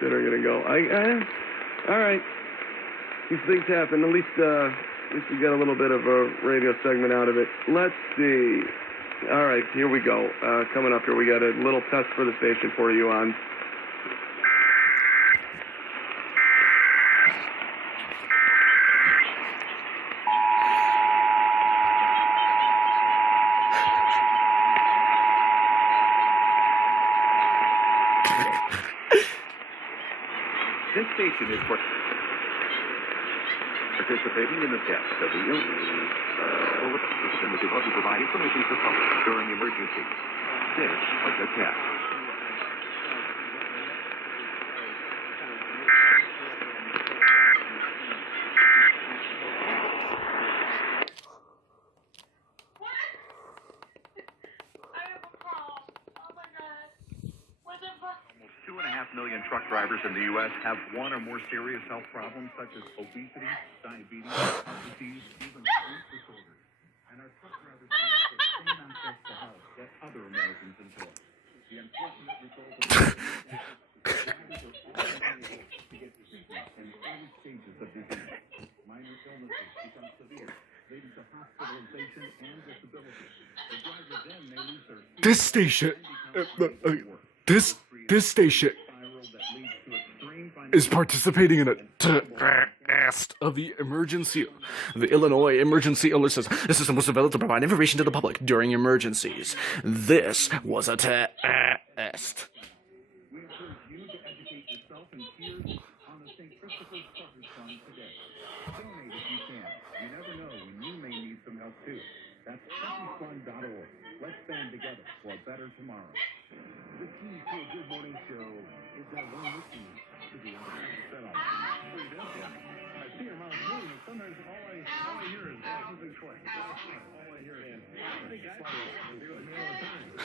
that are going to go. All right. These things happen. At least we got a little bit of a radio segment out of it. Let's see. All right, here we go. Coming up here, we got a little test for the station for you on. This station is for participating in the test of the over system to help you provide information to the public during emergencies. This was a test. Million truck drivers in the U.S. have one or more serious health problems such as obesity, diabetes, heart disease, even sleep disorders. And our truck drivers have the same access to health that other Americans enjoy. The unfortunate result of this is drivers are all unable to get treatment in early stages of disease. Minor illnesses become severe, leading to hospitalization and disability. The driver then may lose their This station, this station is participating in a test of the Illinois Emergency Alert System. The system was developed to provide information to the public during emergencies. This was a test. We encourage you to educate yourself and peers on the St. Christopher's Truckers Fund today. Donate if you can. You never know when you may need some help too. That's truckersfund.org. Let's stand together for a better tomorrow. The key to a good morning show is that one listening to the other. I see your mouth moving, and sometimes all I hear is moving twice. All I hear is, I think I do it all the time.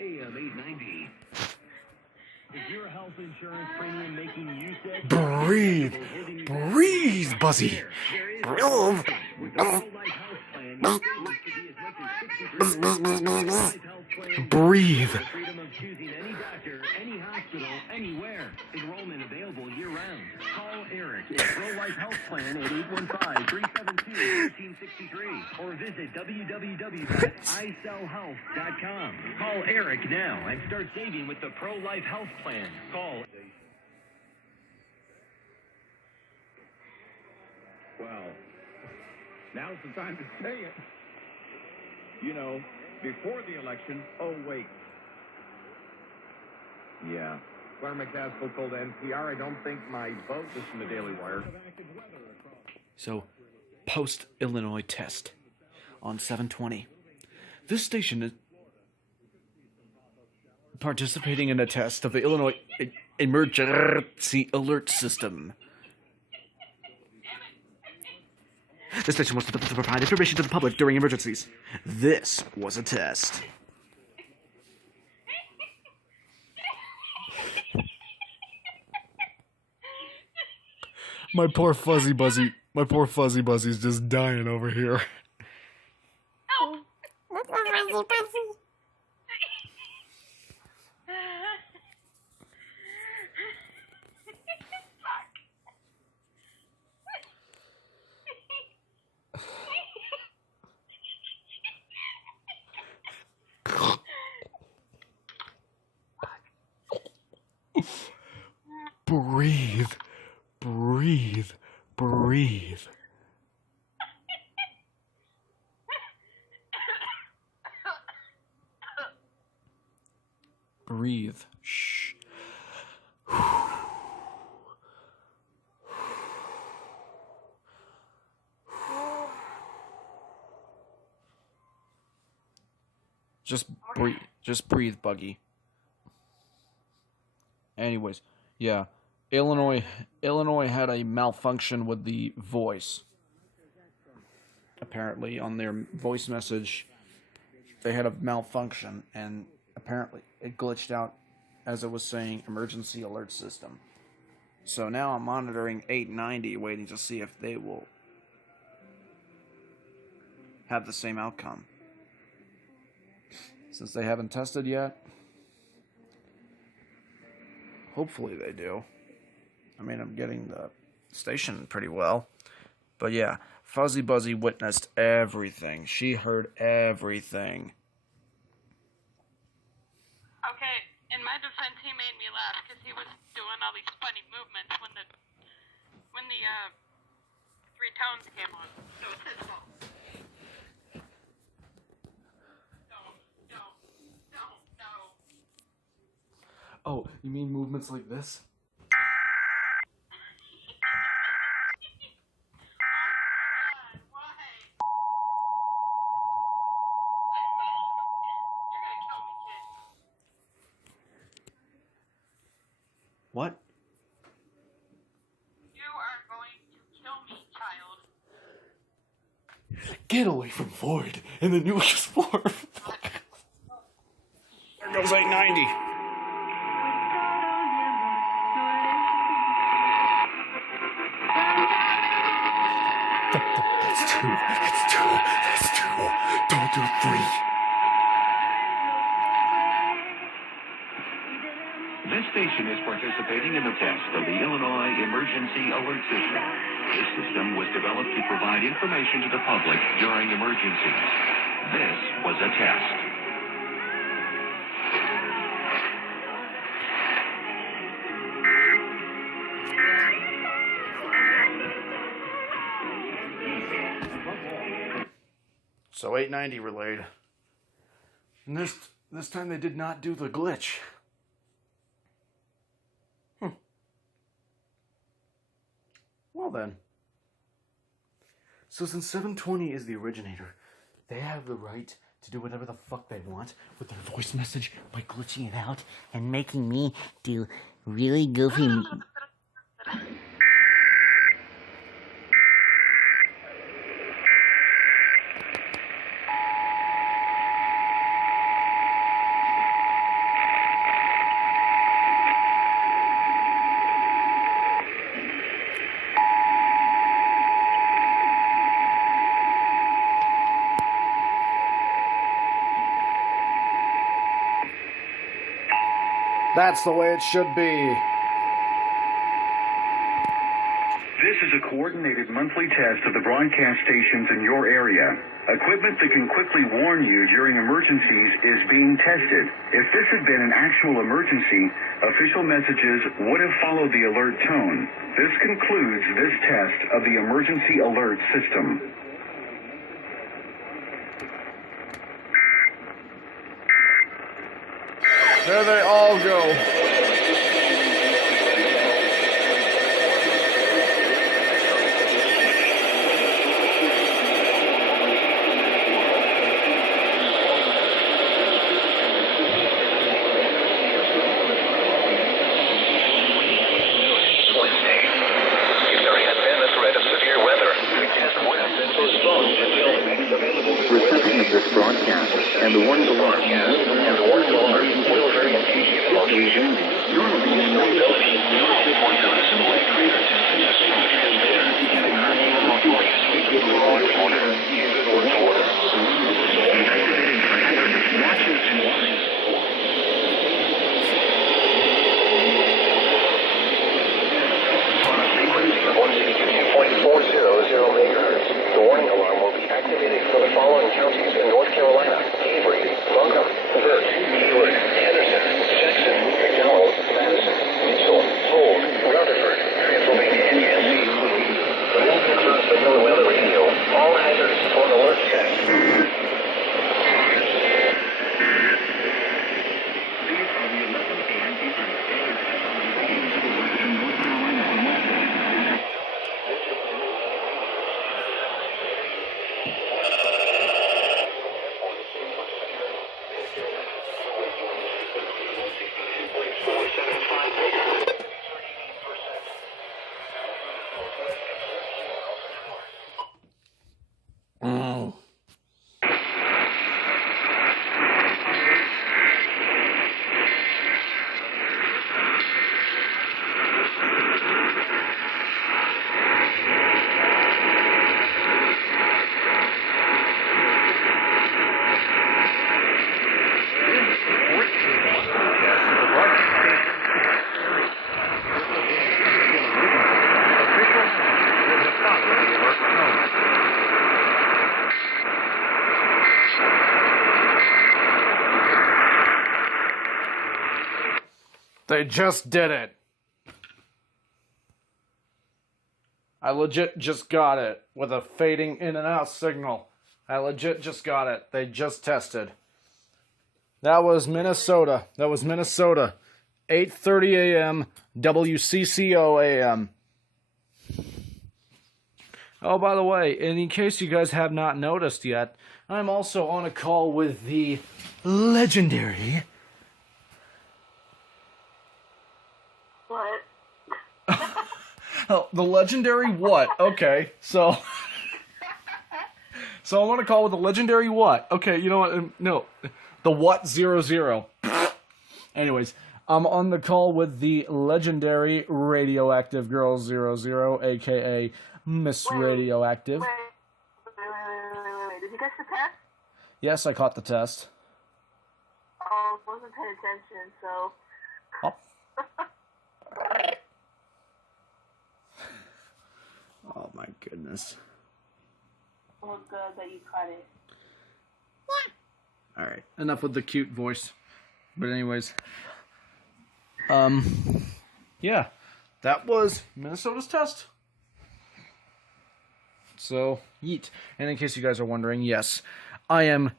AM 890. Is your health insurance premium making you sick? Breathe, Buzzy. Breathe. Freedom of choosing any doctor, any hospital, anywhere. Enrollment available year-round. Call Eric at Pro-Life Health Plan at 815-372-1363 or visit www.isellhealth.com. Call Eric now and start saving with the Pro-Life Health Plan. Call. Well, now's the time to say it. You know, before the election, oh, wait. Yeah. Claire McCaskill told NPR, I don't think my vote is from the Daily Wire. So, post-Illinois test on 720. This station is participating in a test of the Illinois Emergency Alert System. This station was developed to provide information to the public during emergencies. This was a test. My poor fuzzy Buzzy is just dying over here. Oh, my poor fuzzy Buzzy. Breathe. Breathe. Breathe. Breathe. Shh. Just breathe. Just breathe, Buggy. Anyways, yeah. Illinois had a malfunction with the voice. Apparently, on their voice message, they had a malfunction, and apparently it glitched out as it was saying emergency alert system. So now I'm monitoring 890, waiting to see if they will have the same outcome. since they haven't tested yet. Hopefully they do. I mean, I'm getting the station pretty well. But yeah, Fuzzy Buzzy witnessed everything. She heard everything. Okay, in my defense, he made me laugh because he was doing all these funny movements when the three tones came on. So it's his fault. No. Oh, you mean movements like this? What? You are going to kill me, child. Get away from Ford and the newest Ford. There goes 890. That's two. Don't do three. This station is participating in the test of the Illinois Emergency Alert System. This system was developed to provide information to the public during emergencies. This was a test. So 890 relayed. And this time they did not do the glitch. Well then. So since 720 is the originator, they have the right to do whatever the fuck they want with their voice message by glitching it out and making me do really goofy... That's the way it should be. This is a coordinated monthly test of the broadcast stations in your area. Equipment that can quickly warn you during emergencies is being tested. If this had been an actual emergency, official messages would have followed the alert tone. This concludes this test of the emergency alert system. There they all go. Reception of this broadcast and the warning alarm will vary in location. Normally, megahertz. The warning alarm will be activated for the following counties in North Carolina: Avery, Buncombe, Burke, Ewart, Henderson, Jackson, McDowell, Madison, Mitchell, Holt, Rutherford, Pennsylvania, and Tennessee. This concludes the NOAA weather radio. All hazards for an alert check. These are the 11 a.m. Eastern Standard Time in North Carolina on Wednesday. They just did it. I legit just got it with a fading in and out signal. I legit just got it. They just tested. That was Minnesota. 8:30 a.m. WCCO a.m. Oh, by the way, and in case you guys have not noticed yet, I'm also on a call with the legendary... What? Oh, the legendary what? Okay, so... So I'm on a call with the legendary what? Okay, you know what? No. The what 00. Anyways, I'm on the call with the legendary radioactive girl 00, aka Miss Radioactive. Wait. Did you catch the test? Yes, I caught the test. Oh, wasn't paying attention, so... Oh. Oh my goodness. Well, good that you caught it. Alright, enough with the cute voice. But anyways. Yeah. That was Minnesota's test. So, yeet. And in case you guys are wondering, yes, I am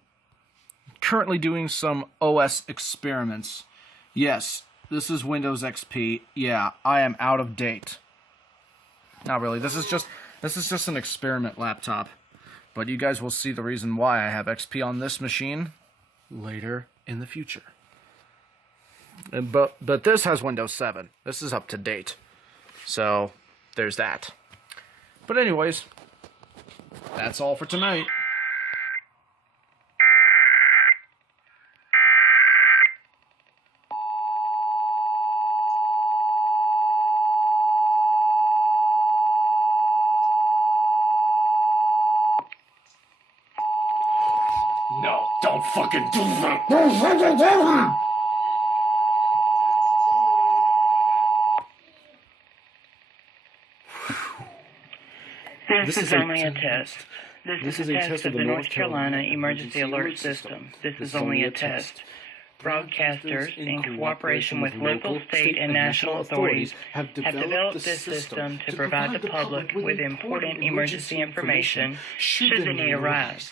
currently doing some OS experiments. Yes, this is Windows XP. Yeah, I am out of date. Not really. This is just an experiment laptop. But you guys will see the reason why I have XP on this machine later in the future. But this has Windows 7. This is up to date. So, there's that. But anyways, that's all for tonight. No, don't fucking do that! This is only a test. This is a test of the North Carolina Emergency Alert System. This is only a test. Broadcasters, in cooperation with local, state, and national authorities, have developed this system to provide the public with important emergency information should the need arise.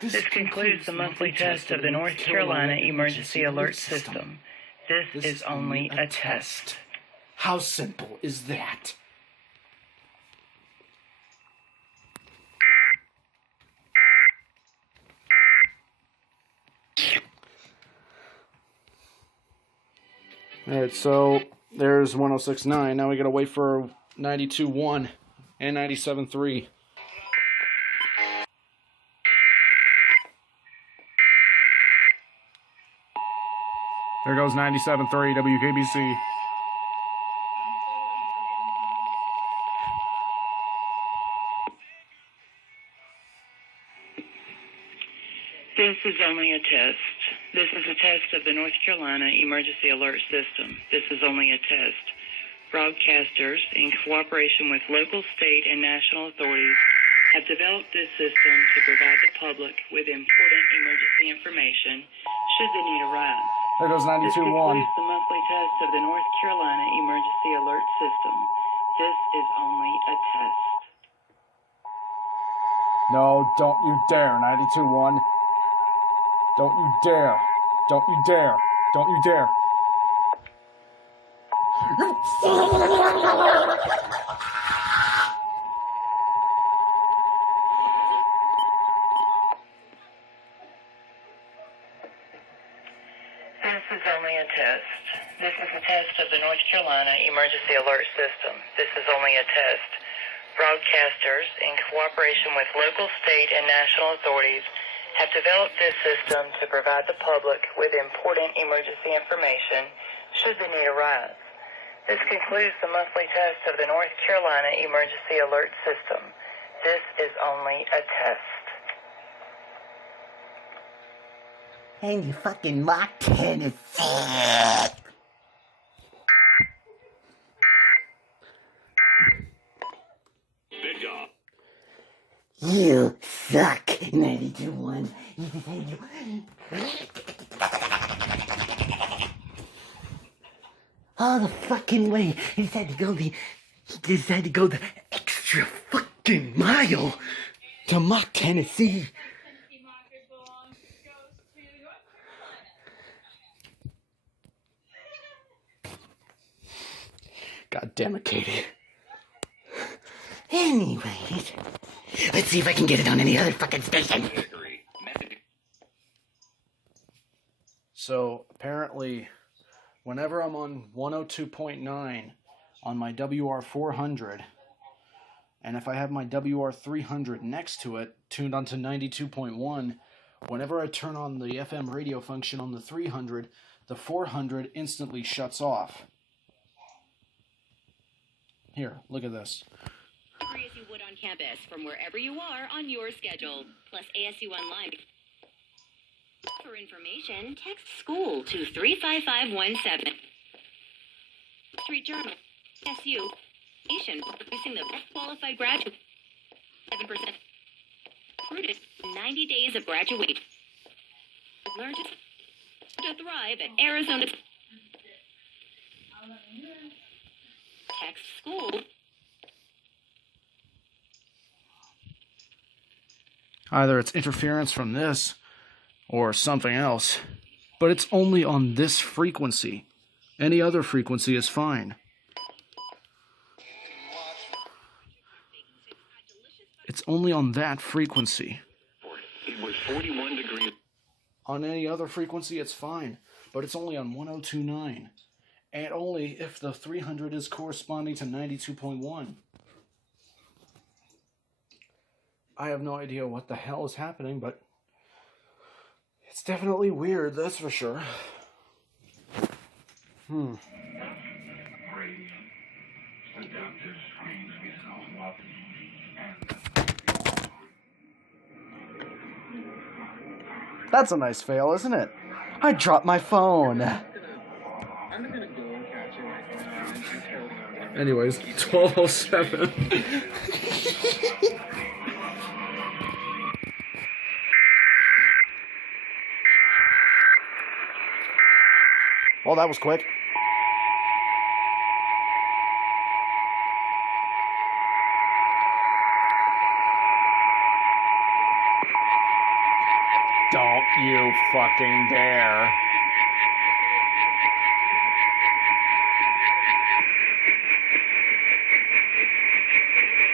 This concludes the monthly test of the North Carolina Emergency Alert System. This is only a test. How simple is that? Alright, so there's 106.9. Now we gotta wait for 92.1 and 97.3. There goes 97.3 WKBC. This is only a test. This is a test of the North Carolina Emergency Alert System. This is only a test. Broadcasters, in cooperation with local, state, and national authorities, have developed this system to provide the public with important emergency information should the need arise. There goes This 92.1. concludes the monthly test of the North Carolina Emergency Alert System. This is only a test. No, don't you dare, 92.1. Don't you dare. Don't you dare. Don't you dare. This is only a test. This is a test of the North Carolina Emergency Alert System. This is only a test. Broadcasters, in cooperation with local, state, and national authorities, have developed this system to provide the public with important emergency information should the need arise. This concludes the monthly test of the North Carolina Emergency Alert System. This is only a test. And you fucking mock Tennessee. You suck, 92.1. all the fucking way. He decided to go the extra fucking mile to Mock, Tennessee. God damn it, Katie. Anyways, let's see if I can get it on any other fucking station. So apparently, whenever I'm on 102.9 on my WR400, and if I have my WR300 next to it, tuned onto 92.1, whenever I turn on the FM radio function on the 300, the 400 instantly shuts off. Here, look at this. Free as you would on campus from wherever you are on your schedule, plus ASU Online. For information, text school to 35517. Street Journal, SU, Nation, producing the best qualified graduate. 7%. Recruited 90 days of graduation. Learn to thrive at Arizona. Text school. Either it's interference from this or something else, but it's only on this frequency. Any other frequency is fine. It's only on that frequency. It was 41 degrees. On any other frequency, it's fine, but it's only on 102.9, and only if the 300 is corresponding to 92.1. I have no idea what the hell is happening, but it's definitely weird, that's for sure. That's a nice fail, isn't it? I dropped my phone. Anyways, 12:07. Well, that was quick. Don't you fucking dare.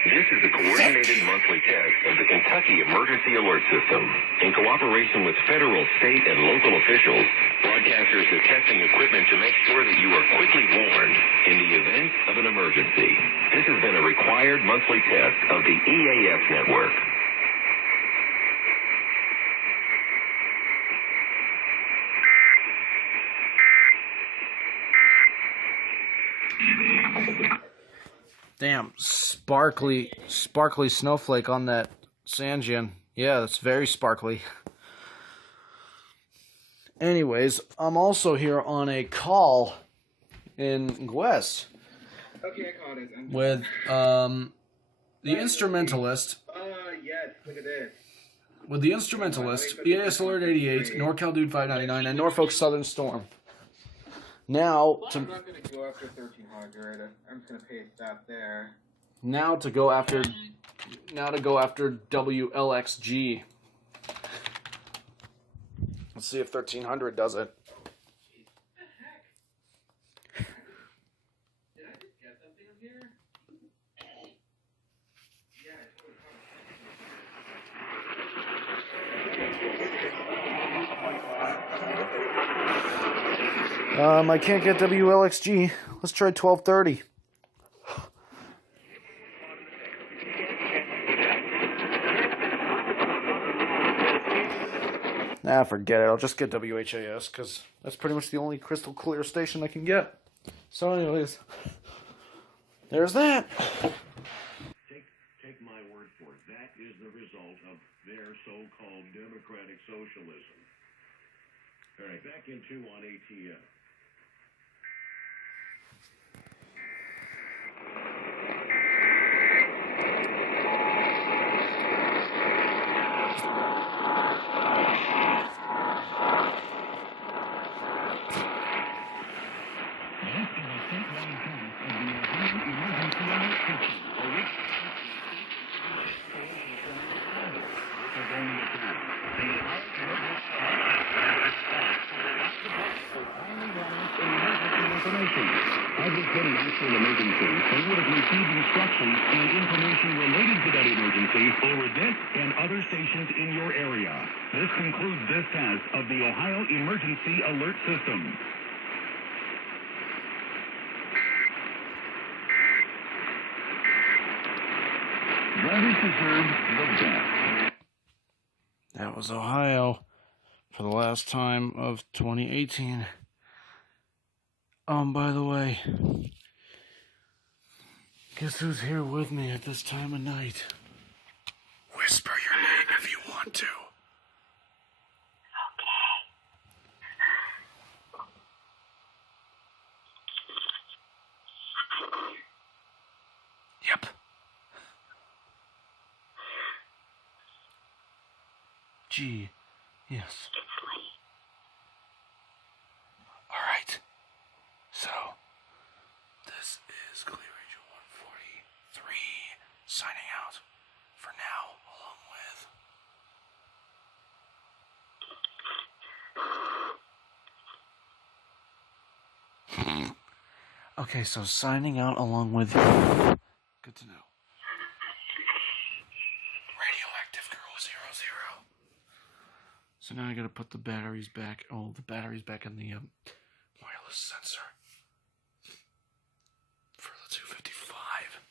This is the coordinated monthly test of the Kentucky Emergency Alert System. In cooperation with federal, state, and local officials, broadcasters are testing equipment to make sure that you are quickly warned in the event of an emergency. This has been a required monthly test of the EAS network. Damn, sparkly snowflake on that sand dune. Yeah, that's very sparkly. Anyways, I'm also here on a call in Guess Okay, I caught it. with the instrumentalist. Yes, look at this. With the instrumentalist, EAS Alert 88, NorCal Dude 599, and Norfolk Southern Storm. Now I'm not going to go after 1300. I'm just going to pay a stop there. Now to go after WLXG. Let's see if 1300 does it. Did I just get something up here? I can't get WLXG. Let's try 1230. Nah, forget it. I'll just get WHAS because that's pretty much the only crystal clear station I can get. So anyways, there's that. Take my word for it. That is the result of their so-called democratic socialism. All right, back in 2 on ATM. information. Had this been an actual emergency, they would have received instructions and information related to that emergency over this and other stations in your area. This concludes this test of the Ohio Emergency Alert System. Drivers deserve the best. That was Ohio for the last time of 2018. By the way, guess who's here with me at this time of night? Whisper your name if you want to. Yep. G. Yes. All right. So, this is Clear Angel 143 signing out for now, along with. Okay, so signing out along with. Good to know. Radioactive Girl 00. So now I gotta put the batteries back. Oh, the batteries back in the wireless sensor for the 255.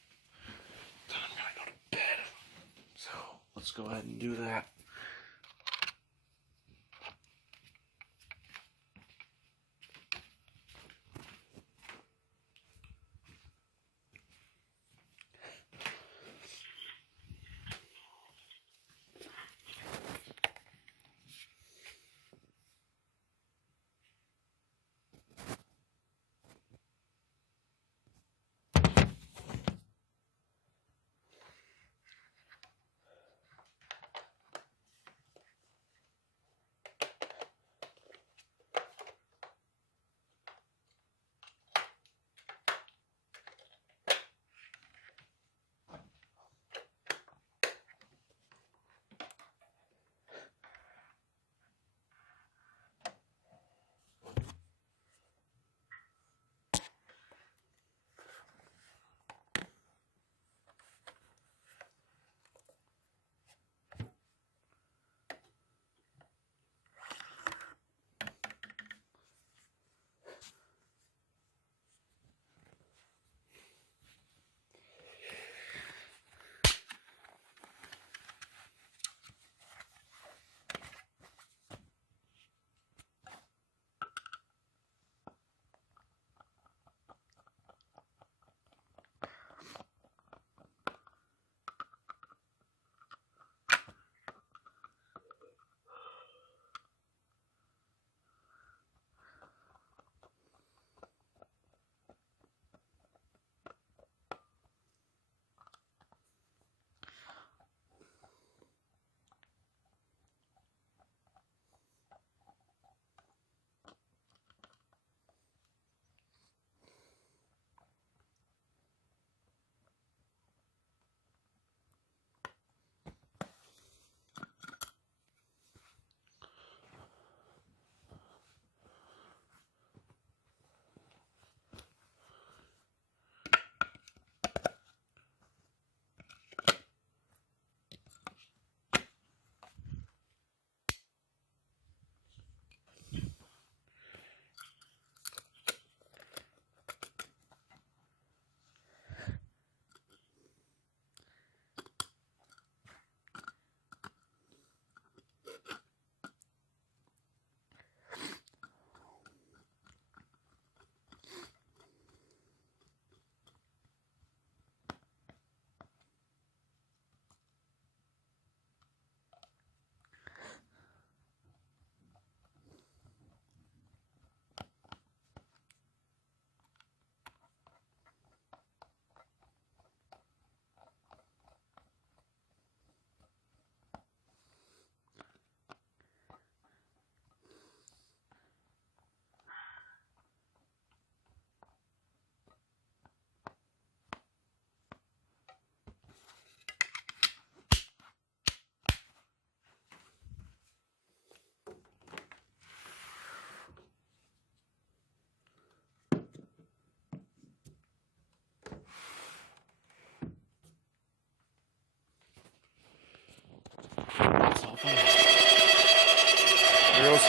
Then I'm gonna go to bed. So let's go ahead and do that.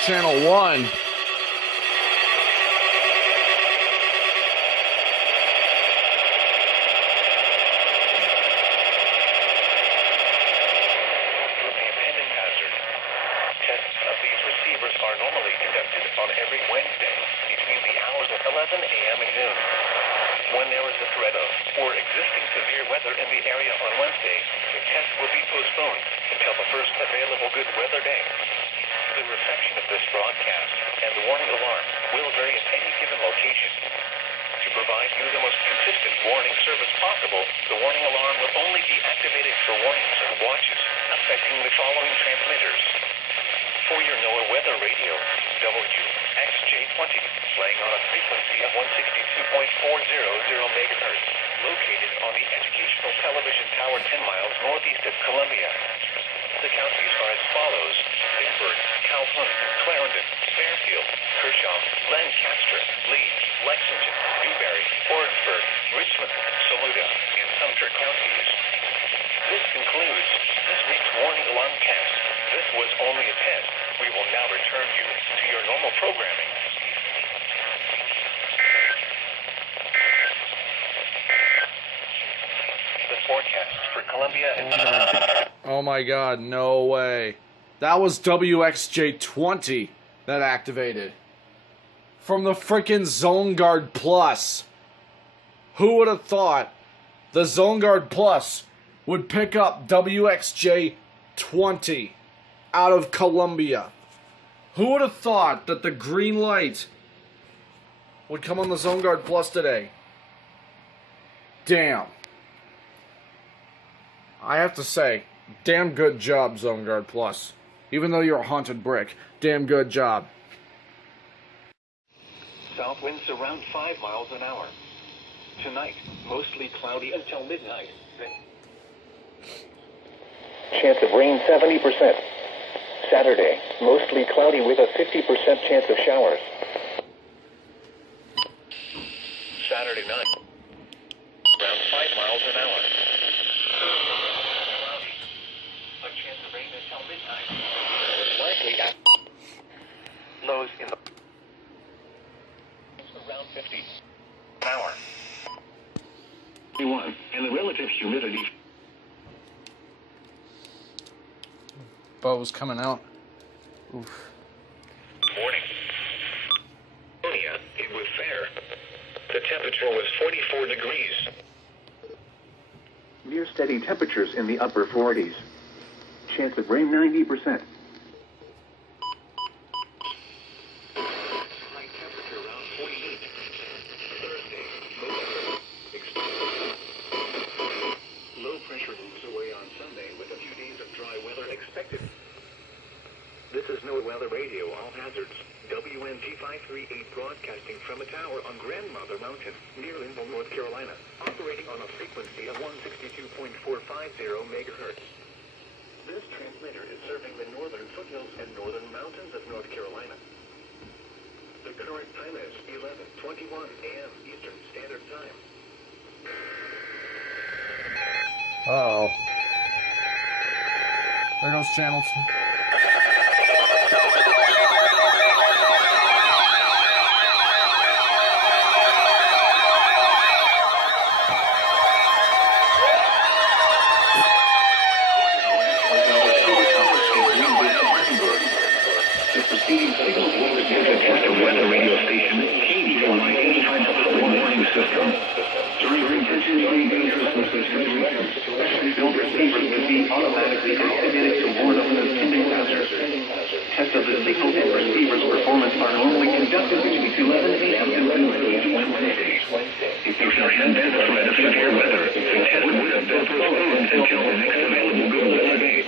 Channel 1. Tests of these receivers are normally conducted on every Wednesday between the hours of 11 a.m. and noon. When there is a threat of or existing severe weather in the area on Wednesday, the test will be postponed until the first available good weather day. The reception of this broadcast and the warning alarm will vary at any given location. To provide you the most consistent warning service possible, the warning alarm will only be activated for warnings and watches affecting the following transmitters. For your NOAA weather radio, WXJ20, playing on a frequency of 162.400 megahertz, located on the Educational Television Tower 10 miles northeast of Columbia. The counties are as follows: Bedford, Calhoun, Clarendon, Fairfield, Kershaw, Lancaster, Lee, Lexington, Newberry, Orangeburg, Richmond, Saluda, and Sumter counties. This concludes this week's warning alarm test. This was only a test. We will now return you to your normal programming. The forecast for Columbia and Oh my god, no way. That was WXJ20 that activated. From the frickin' Zone Guard Plus. Who would have thought the Zone Guard Plus would pick up WXJ20 out of Columbia? Who would have thought that the green light would come on the Zone Guard Plus today? Damn. I have to say, damn good job, Zone Guard Plus. Even though you're a haunted brick, damn good job. south winds around 5 miles an hour. Tonight, mostly cloudy until midnight. Chance of rain 70%. Saturday, mostly cloudy with a 50% chance of showers. Saturday night, around 5 miles an hour. Cloudy. A chance of rain until midnight. Likely at lows in the around 50 an hour. 21, and the relative humidity. Bo's coming out. Oof. Morning. It was fair. The temperature was 44 degrees. Near steady temperatures in the upper 40s. Chance of rain 90%. High temperature around 48. Thursday, low pressure moves away on Sunday with a few days of dry weather expected. This is NOAA Weather Radio, all hazards. WNT 538 broadcasting from a tower on Grandmother Mountain, near Linville, North Carolina, operating on a frequency of 162.450 megahertz. This transmitter is serving the northern foothills and northern mountains of North Carolina. The current time is 11:21 a.m. Eastern Standard Time. Uh-oh. There goes Channel 2. The preceding signal is a test of weather radio station KDLY 85 public warning system. During intentionally dangerous situations, specially built receivers can be automatically activated to warn of an impending hazard. Tests of the signal and receiver's performance are normally conducted between 11 a.m. and 2 each Wednesday. If there had been a threat of severe weather, the test would have been postponed until the next available good weather day.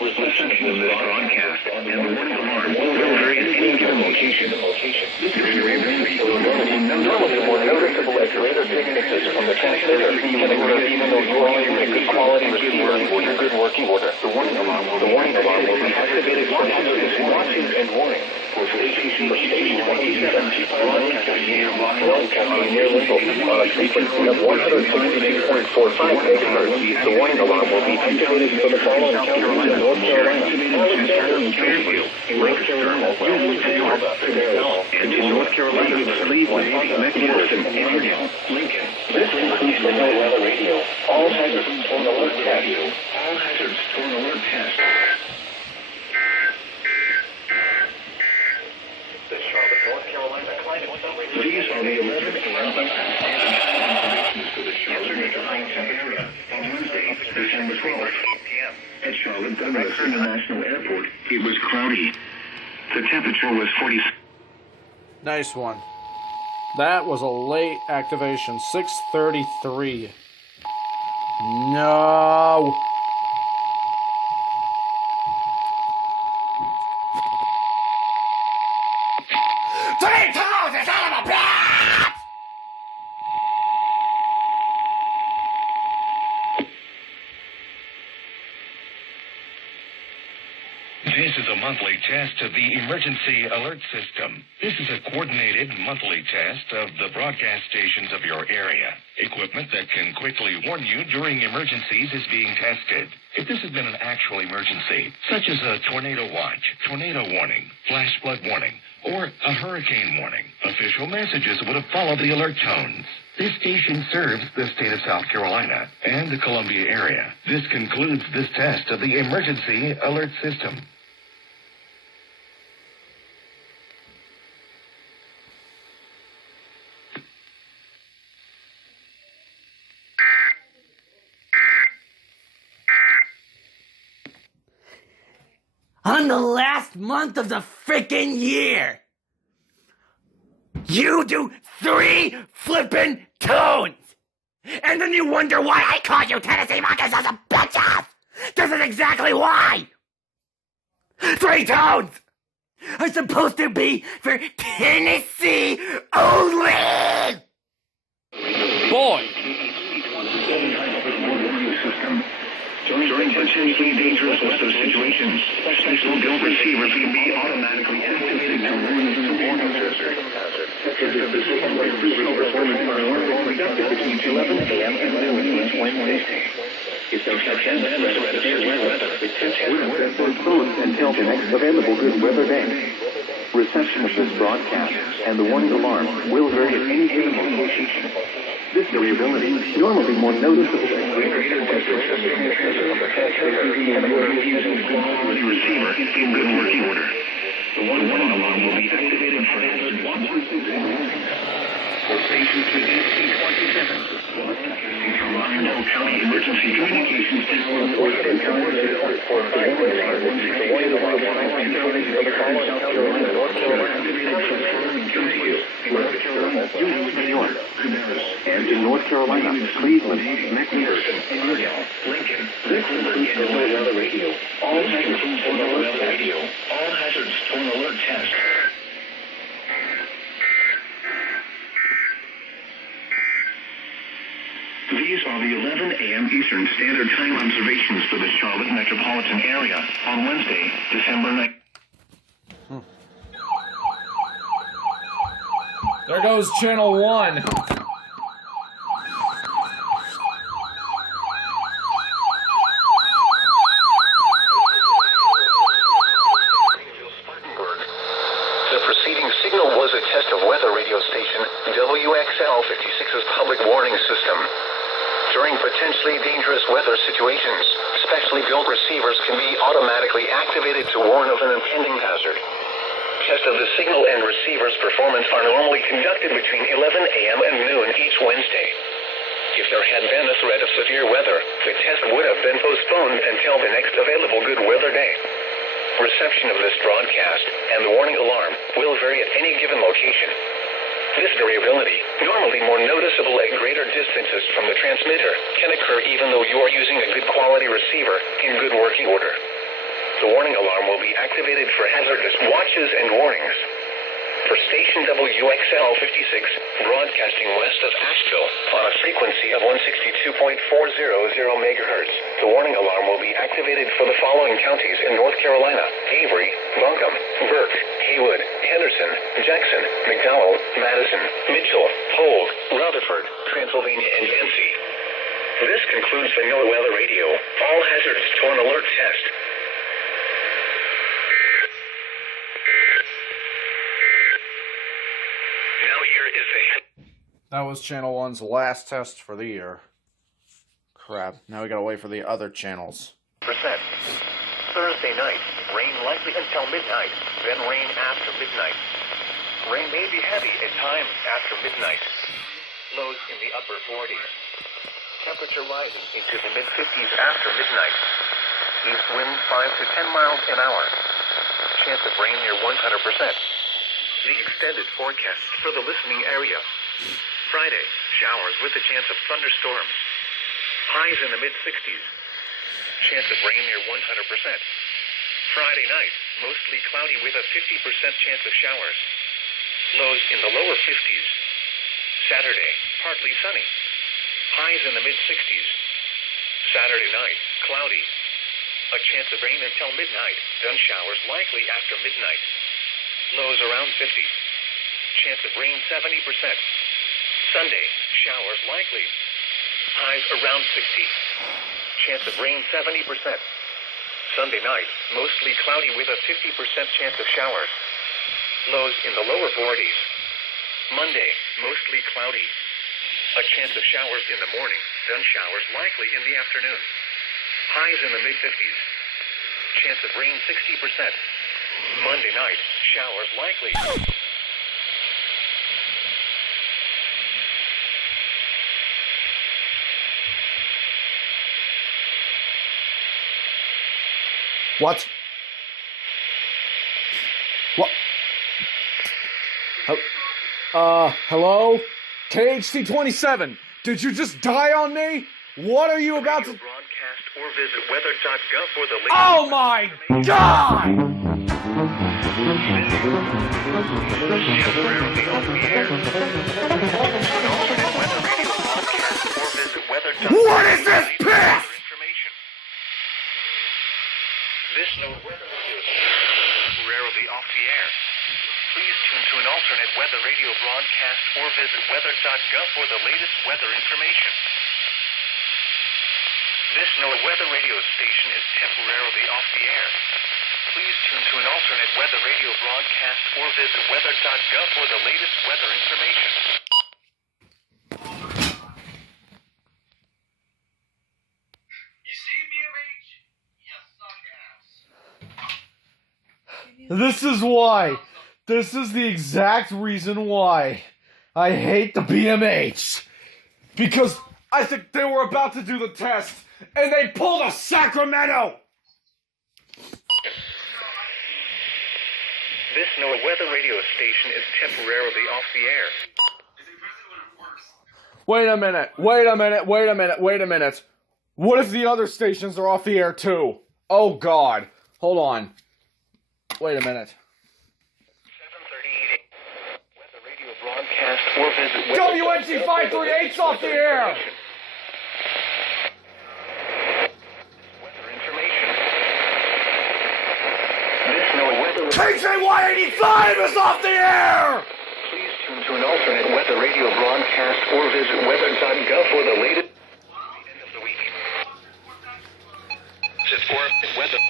Reception of this broadcast and the warning alarm will vary at any given location. This is your Normally more noticeable at greater distances from the transmitter can occur even though you are using a good quality receiver in good working order. The warning alarm will be activated for hazardous watches and warnings. For station 27, broadcasting near Lingle on a frequency of 166.45 megahertz. The warning alarm will be activated for the following counties in North Carolina: Alexander, Fairview, North Carolina, and in North Carolina, Cleveland, Macpherson, and Lincoln. This concludes the Night Weather Radio. All hazards on alert test. All hazards on alert test. The Charlotte, North Carolina climate summary. These are the 11 for the Charlotte metropolitan area on Wednesday, December 12th. At Charlotte Douglas International Airport, it was cloudy. The temperature was 40. Nice one. That was a late activation. 6:33. No. This is a monthly test of the Emergency Alert System. This is a coordinated monthly test of the broadcast stations of your area. Equipment that can quickly warn you during emergencies is being tested. If this had been an actual emergency, such as a tornado watch, tornado warning, flash flood warning, or a hurricane warning, official messages would have followed the alert tones. This station serves the state of South Carolina and the Columbia area. This concludes this test of the Emergency Alert System. On the last month of the frickin' year, you do 3 flippin' tones! And then you wonder why I call you Tennessee Monkeys as a bitches! This is exactly why! 3 tones are supposed to be for Tennessee only! Boy! During potentially dangerous weather situations, special built receivers can be automatically activated to warn of hazard. Performance alarm conducted between 11 a.m. and noon each Wednesday. If there has been a threat of severe weather, the test would have been postponed until the next available good weather day. Reception of this broadcast and the warning alarm will vary at any given location. This variability normally more noticeable than greater distances from the transmitter of the transmitter and using a good quality receiver in good working order. The warning alarm will be activated for hazard watches and warnings. For stations within C27, broadcasting from Rockville County Emergency Communications Center of North Carolina. For the warning alarm will be activated for the following counties of South Carolina, North Carolina, North Carolina, New York, and in North Carolina, Cleveland, Macpherson, and Lincoln. This concludes the Night Weather Radio. All hazards on alert radio. All hazards on alert test. These are the 11 a.m. Eastern Standard Time observations for the Charlotte metropolitan area on Wednesday, December 9th. There goes Channel 1. The preceding signal was a test of weather radio station WXL 56's public warning system. During potentially dangerous weather situations, specially built receivers can be automatically activated to warn of an impending hazard. Test of the signal and receiver's performance are normally conducted between 11 a.m. and noon each Wednesday. If there had been a threat of severe weather, the test would have been postponed until the next available good weather day. Reception of this broadcast and the warning alarm will vary at any given location. This variability, normally more noticeable at greater distances from the transmitter, can occur even though you are using a good quality receiver in good working order. The warning alarm will be activated for hazardous watches and warnings. for station WXL 56, broadcasting west of Asheville on a frequency of 162.400 megahertz. The warning alarm will be activated for the following counties in North Carolina: Avery, Buncombe, Burke, Haywood, Henderson, Jackson, McDowell, Madison, Mitchell, Polk, Rutherford, Transylvania, and Yancey. This concludes the NOAA Weather Radio. All hazards to an alert test. Now here is the head. That was Channel 1's last test for the year. Crap. Now we gotta wait for the other channels. Thursday night, rain likely until midnight, then rain after midnight. Rain may be heavy at times after midnight. Lows in the upper 40s. Temperature rising into the mid-50s after midnight. East wind 5 to 10 miles an hour. Chance of rain near 100%. The extended forecast for the listening area. Friday, showers with a chance of thunderstorms. Highs in the mid-60s. Chance of rain near 100%. Friday night, mostly cloudy with a 50% chance of showers. Lows in the lower 50s. Saturday, partly sunny. Highs in the mid-60s. Saturday night, cloudy. A chance of rain until midnight, then showers likely after midnight. Lows around 50. Chance of rain 70%. Sunday, showers likely. Highs around 60. Chance of rain 70%. Sunday night, mostly cloudy with a 50% chance of showers. Lows in the lower 40s. Monday, mostly cloudy. A chance of showers in the morning, then showers likely in the afternoon. Highs in the mid-50s. Chance of rain 60%. Monday night, showers likely. What? What? Hello? KHC-27, did you just die on me? What are you about to... Broadcast or visit weather.gov for the latest... Oh my God! What is this piss? This NOAA weather radio is rarely off the air. Please tune to an alternate weather radio broadcast or visit weather.gov for the latest weather information. This NOAA weather radio station is temporarily off the air. Please tune to an alternate weather radio broadcast or visit weather.gov for the latest weather information. This is why. This is the exact reason why I hate the BMH. Because I think they were about to do the test, and they pulled a Sacramento! This NOAA weather radio station is temporarily off the air. Wait a minute. What if the other stations are off the air too? Oh God. Hold on. Wait a minute. 7:38 weather radio broadcast or visit WNC 538's off the air! Weather information. This NOAA weather KJ185 is off the air! Please tune to an alternate weather radio broadcast or visit weather.gov for the latest end of the week. It's for weather.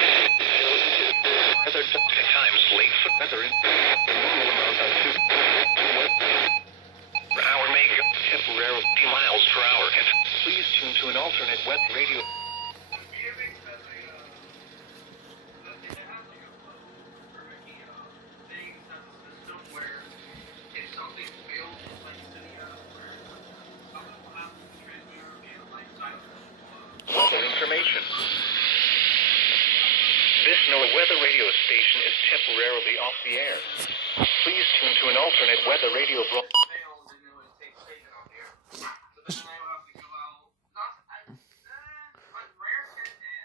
Weather times late for weather. Hour may go temporarily miles per hour. Please tune to an alternate weather radio. Weather information. This NOAA weather radio station is temporarily off the air. Please tune to an alternate weather radio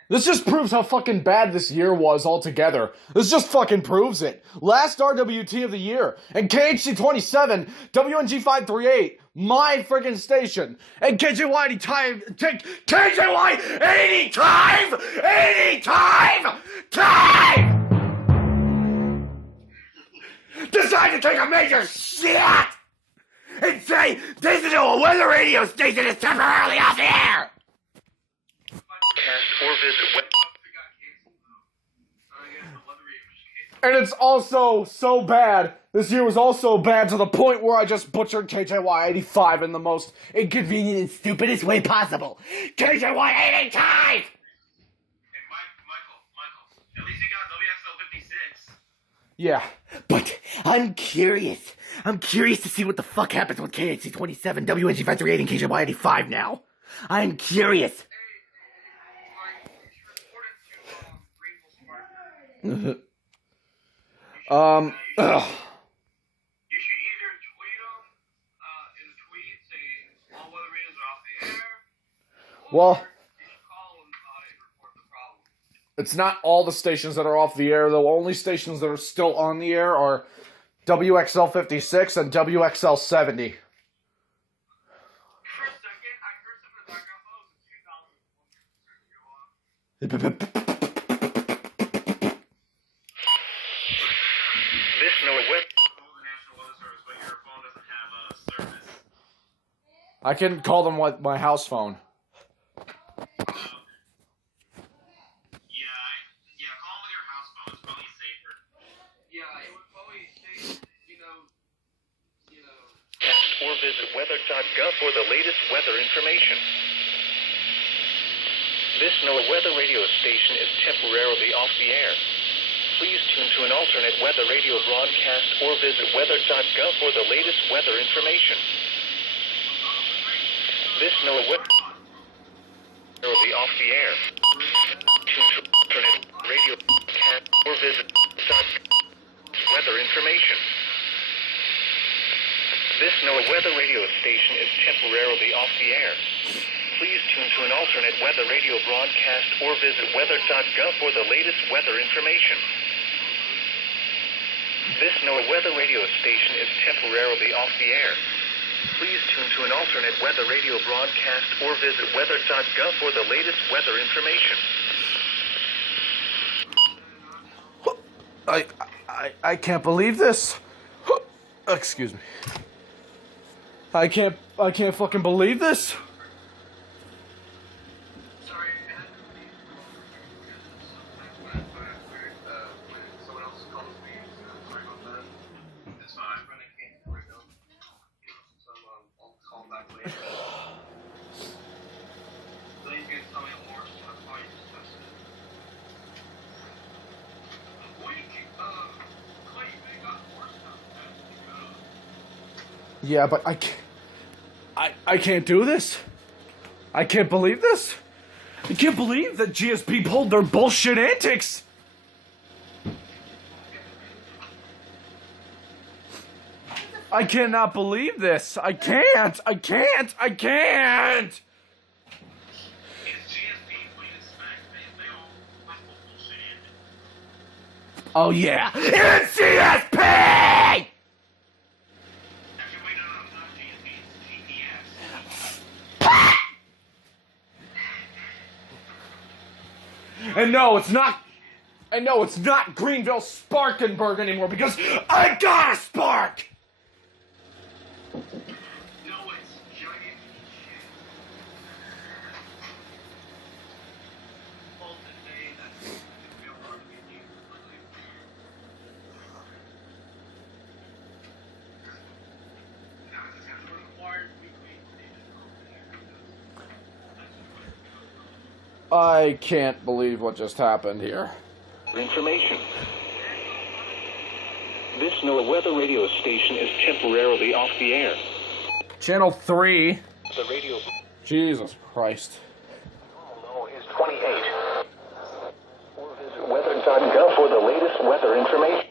This just proves how fucking bad this year was altogether. This just fucking proves it. Last RWT of the year. And KHC 27, WNG 538, my friggin' station. And KJY anytime. KJY anytime! Decide to take a major shit! And say, this is a weather radio station is temporarily off the air! Or visit And it's also so bad. This year was also bad to the point where I just butchered KJY 85 in the most inconvenient and stupidest way possible. KJY 85! Hey, Michael, at least you got WXL 56. Yeah, but I'm curious. I'm curious to see what the fuck happens with KHC 27, WNG 538, and KJY 85 now. I'm curious. You should either tweet them in a tweet saying all weather radios are off the air. Well, You should call them and report the problem. it's not all the stations that are off the air, though. Only stations that are still on the air are WXL 56 and WXL 70. For a second, I heard some of the background photos. this NOAA web. Call the National Weather Service, but your phone doesn't have service. I can call them with my house phone. Yeah, call them with your house phone. It's probably safer. Yeah, it would probably say, Text or visit weather.gov for the latest weather information. This NOAA weather radio station is temporarily off the air. Please tune to an alternate weather radio broadcast or visit weather.gov for the latest weather information. This NOAA weather will be off the air. Tune to alternate radio broadcast or visit weather information. This NOAA weather radio station is temporarily off the air. Please tune to an alternate weather radio broadcast or visit weather.gov for the latest weather information. This NOAA weather radio station is temporarily off the air. Please tune to an alternate weather radio broadcast or visit weather.gov for the latest weather information. I can't believe this. Excuse me. I can't fucking believe this. sorry, I had to leave when someone else calls me. Sorry about that. It's fine. I'm running came right now. So I'll call back later. Then you can tell me more. So that's why you just tested it. Clay, you got more stuff. Yeah, but I can't do this. I can't believe this. I can't believe that GSP pulled their bullshit antics. I cannot believe this. I can't. Oh yeah, it's GSP! And no, it's not. And no, it's not Greenville Sparkenburg anymore because I got a spark. No, it's giant shit. Well, today, that's going to be a hard meeting. I can't believe what just happened here. Information. This NOAA weather radio station is temporarily off the air. Channel 3. The radio. Jesus Christ. No is 28. Or visit weather.gov for the latest weather information.